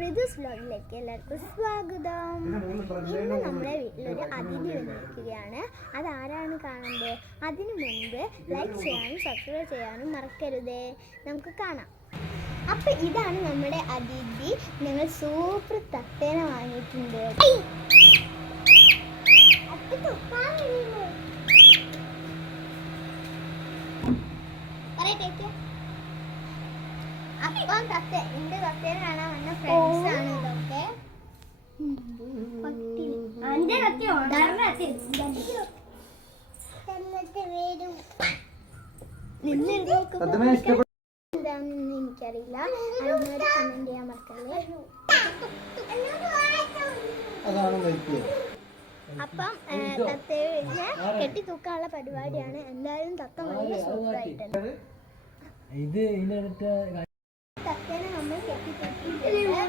ഋതുസ് വ്ലോഗിലേക്ക് എല്ലാവർക്കും സ്വാഗതം. ഇന്ന് നമ്മുടെ വീട്ടിലൊരു അതിഥി വന്നിരിക്കുകയാണ്. അതാരാണ് കാണേണ്ടത്? അതിനു മുൻപ് ലൈക്ക് ചെയ്യാനും സബ്സ്ക്രൈബ് ചെയ്യാനും മറക്കരുതേ. നമുക്ക് കാണാം. അപ്പം ഇതാണ് നമ്മുടെ അതിഥി. ഞങ്ങൾ സൂപ്പർ തത്തേനെ വാങ്ങിയിട്ടുണ്ട്. അപ്പം എന്റെ തത്തേനെ കാണാൻ വന്ന ഫ്രണ്ട്സ് ആണ് ഇതൊക്കെ. എന്താണെന്ന് എനിക്കറിയില്ല. അതിനോട് കമന്റ് ചെയ്യാൻ മറക്കല്ലേ. അപ്പം തത്തേനെ കെട്ടി തൂക്കാനുള്ള പരിപാടിയാണ്. എന്തായാലും തത്ത നല്ല സൂപ്പറായിട്ടുണ്ട്. തത്തേനെ നമ്മൾ കെട്ടി തൂക്കിയിട്ടുണ്ട്.